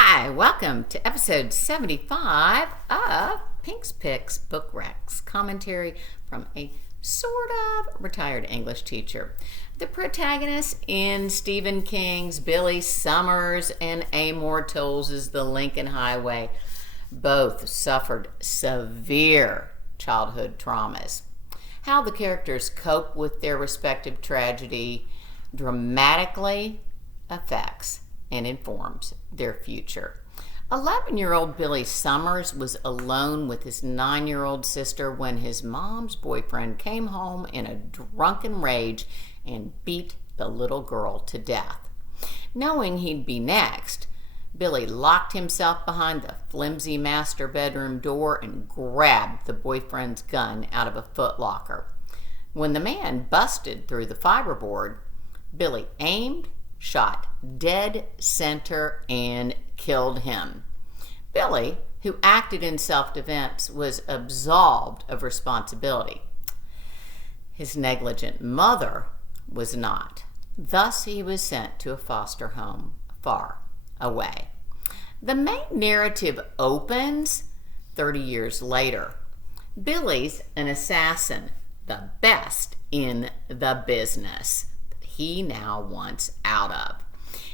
Hi, welcome to episode 75 of Pink's Picks Book Recs, commentary from a sort of retired English teacher. The protagonists in Stephen King's Billy Summers and Amor Towles' The Lincoln Highway both suffered severe childhood traumas. How the characters cope with their respective tragedy dramatically affects and informs their future. 11-year-old Billy Summers was alone with his 9-year-old sister when his mom's boyfriend came home in a drunken rage and beat the little girl to death. Knowing he'd be next, Billy locked himself behind the flimsy master bedroom door and grabbed the boyfriend's gun out of a footlocker. When the man busted through the fiberboard, Billy aimed, shot dead center, and killed him. Billy, who acted in self-defense, was absolved of responsibility. His negligent mother was not. Thus, he was sent to a foster home far away. The main narrative opens 30 years later. Billy's an assassin, the best in the business he now wants out of.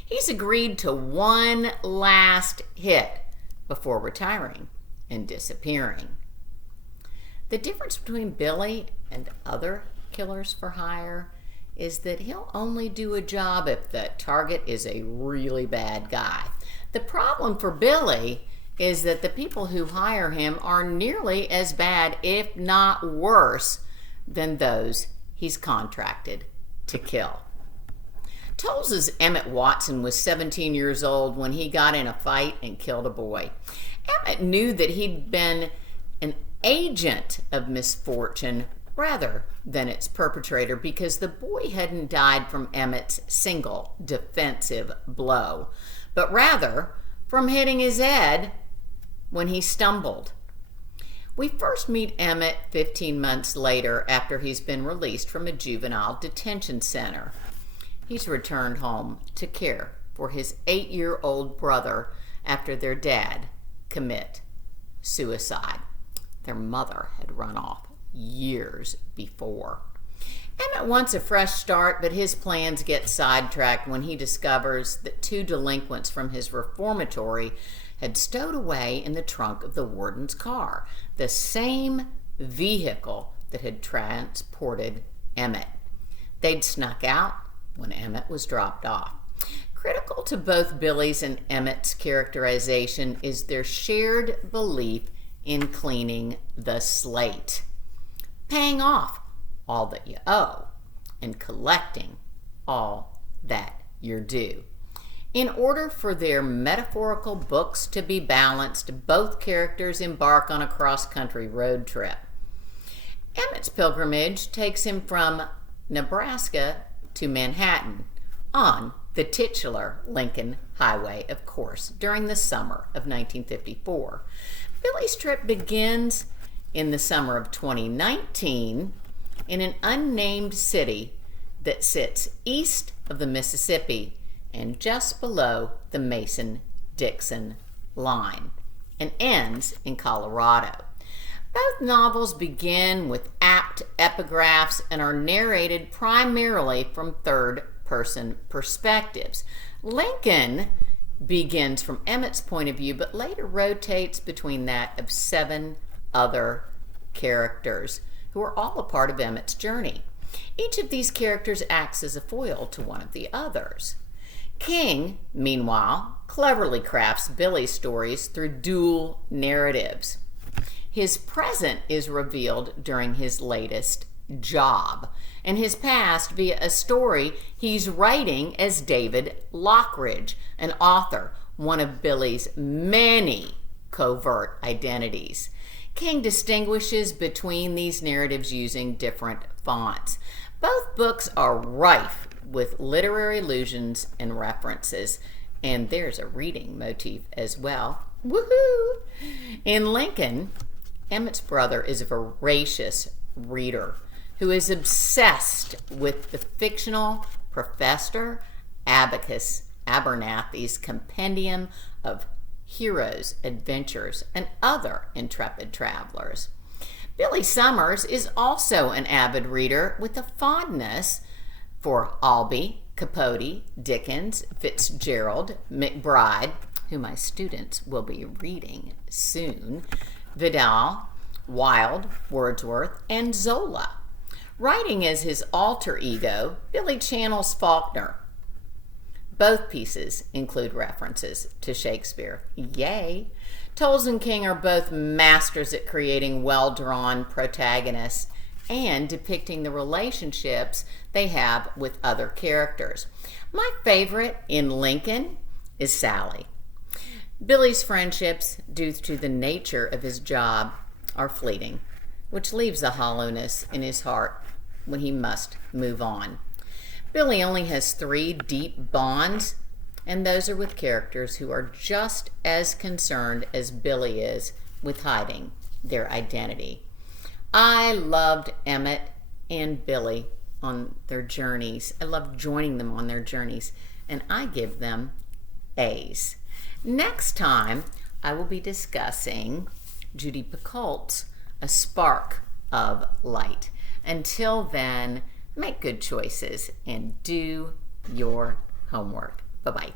He's agreed to one last hit before retiring and disappearing. The difference between Billy and other killers for hire is that he'll only do a job if the target is a really bad guy. The problem for Billy is that the people who hire him are nearly as bad, if not worse, than those he's contracted to kill. Towles' Emmett Watson was 17 years old when he got in a fight and killed a boy. Emmett knew that he'd been an agent of misfortune rather than its perpetrator because the boy hadn't died from Emmett's single defensive blow, but rather from hitting his head when he stumbled. We first meet Emmett 15 months later after he's been released from a juvenile detention center. He's returned home to care for his 8-year-old brother after their dad commit suicide. Their mother had run off years before. Emmett wants a fresh start, but his plans get sidetracked when he discovers that 2 delinquents from his reformatory had stowed away in the trunk of the warden's car, the same vehicle that had transported Emmett. They'd snuck out when Emmett was dropped off. Critical to both Billy's and Emmett's characterization is their shared belief in cleaning the slate, paying off all that you owe, and collecting all that you're due. In order for their metaphorical books to be balanced, both characters embark on a cross-country road trip. Emmett's pilgrimage takes him from Nebraska to Manhattan on the titular Lincoln Highway, of course, during the summer of 1954. Billy's trip begins in the summer of 2019 in an unnamed city that sits east of the Mississippi and just below the Mason-Dixon line and ends in Colorado. Both novels begin with apt epigraphs and are narrated primarily from third-person perspectives. Lincoln begins from Emmett's point of view, but later rotates between that of 7 other characters who are all a part of Emmett's journey. Each of these characters acts as a foil to one of the others. King, meanwhile, cleverly crafts Billy's stories through dual narratives. His present is revealed during his latest job, and his past via a story he's writing as David Lockridge, an author, one of Billy's many covert identities. King distinguishes between these narratives using different fonts. Both books are rife with literary allusions and references, and there's a reading motif as well. Woohoo! In Lincoln, Emmett's brother is a voracious reader who is obsessed with the fictional Professor Abacus Abernathy's compendium of heroes, adventures, and other intrepid travelers. Billy Summers is also an avid reader with a fondness for Albee, Capote, Dickens, Fitzgerald, McBride, who my students will be reading soon, Vidal, Wilde, Wordsworth, and Zola. Writing as his alter ego, Billy channels Faulkner. Both pieces include references to Shakespeare. Yay! Towles and King are both masters at creating well-drawn protagonists and depicting the relationships they have with other characters. My favorite in Lincoln is Sally. Billy's friendships, due to the nature of his job, are fleeting, which leaves a hollowness in his heart when he must move on. Billy only has 3 deep bonds, and those are with characters who are just as concerned as Billy is with hiding their identity. I loved Emmett and Billy on their journeys. I loved joining them on their journeys, and I give them A's. Next time, I will be discussing Judy Picoult's A Spark of Light. Until then, make good choices and do your homework. Bye-bye.